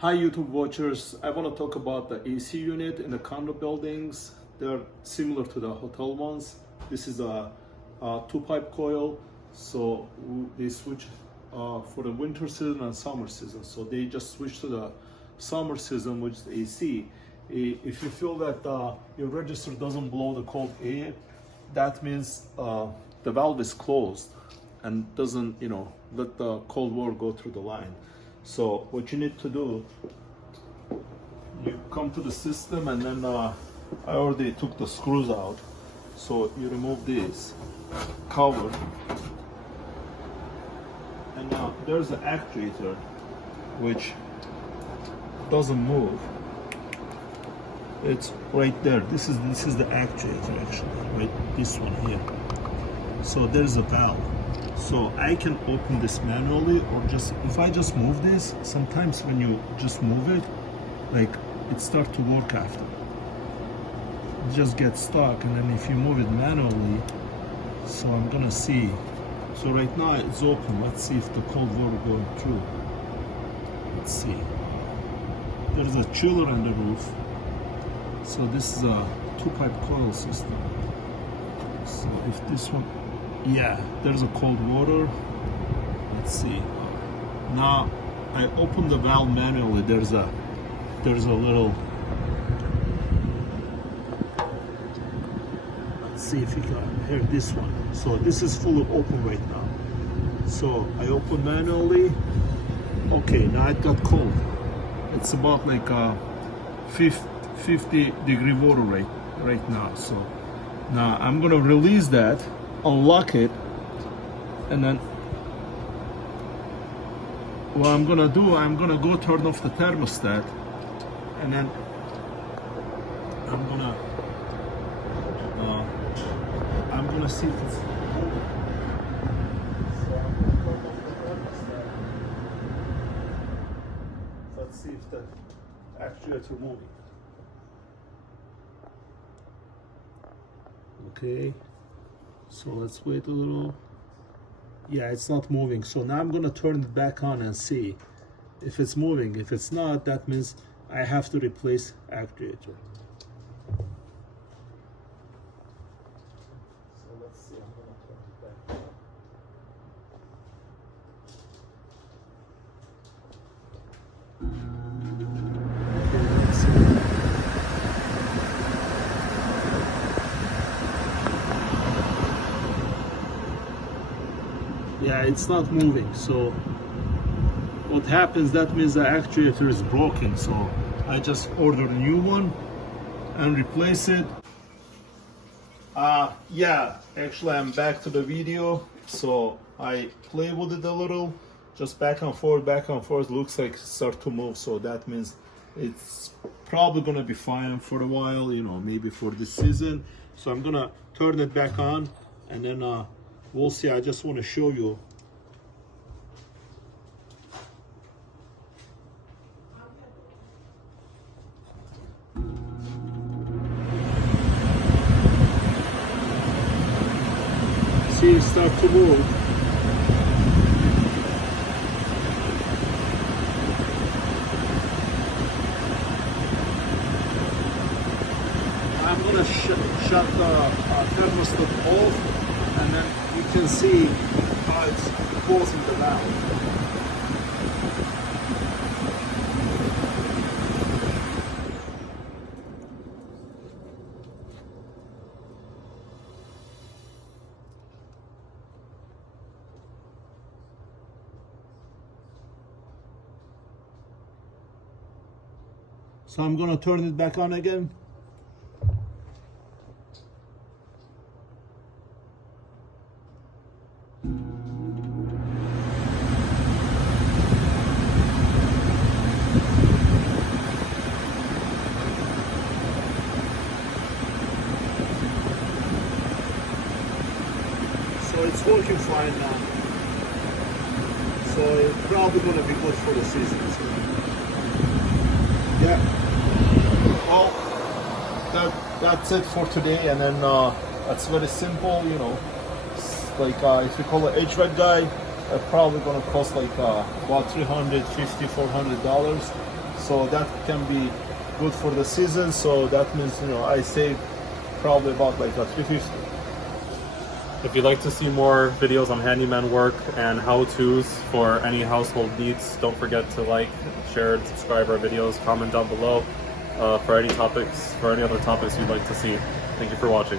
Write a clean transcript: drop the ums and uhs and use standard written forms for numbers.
Hi YouTube watchers, I want to talk about the AC unit in the condo buildings. They're similar to the hotel ones. This is a two pipe coil, so they switch for the winter season and summer season. So they just switch to the summer season, which is AC. If you feel that your register doesn't blow the cold air, that means the valve is closed and doesn't, let the cold water go through the line. So what you need to do, you come to the system, and then I already took the screws out. So you remove this cover, and now there's an actuator which doesn't move. It's right there. This is the actuator actually, right? This one here. So there's a valve. So I can open this manually, or just if I just move this, sometimes when you just move it, like it starts to work after. It just gets stuck, and then if you move it manually, so I'm gonna see. So right now it's open. Let's see if the cold water going through. Let's see. There's a chiller on the roof. So this is a two pipe coil system. So if this one, yeah, there's a cold water. Let's see. Now I open the valve manually. There's a little. Let's see if you can hear this one. So this is fully open right now. So I open manually. Okay, now it got cold. It's about like 50-degree water right now. So now I'm gonna release that, unlock it, and then what I'm gonna do, I'm gonna go turn off the thermostat, and then I'm gonna see if it's moving. So I'm gonna turn off the thermostat. Let's see if the actuator moving. Okay, so let's wait a little. Yeah, it's not moving. So now I'm gonna turn it back on and see if it's moving. If it's not, that means I have to replace actuator. So let's see, I'm gonna turn it back on. Okay, let's see. Yeah, it's not moving. So what happens, that means the actuator is broken. So I just order a new one and replace it. Yeah, actually I'm back to the video. So I play with it a little, just back and forth. Looks like it start to move. So that means it's probably gonna be fine for a while, maybe for this season. So I'm gonna turn it back on, and then we'll see. I just want to show you. See it start to move. I'm gonna shut the thermostat off, and then you can see how it's closing the valve. So I'm gonna turn it back on again. So it's working fine now. So it's probably gonna be good for the season. Yeah. Well, that's it for today, and then that's very simple, Like if you call an HVAC guy, probably gonna cost like about $350-400. So that can be good for the season. So that means, you know, I save probably about like a 350. If you'd like to see more videos on handyman work and how-tos for any household needs, don't forget to like, share, and subscribe our videos. Comment down below for any other topics you'd like to see. Thank you for watching.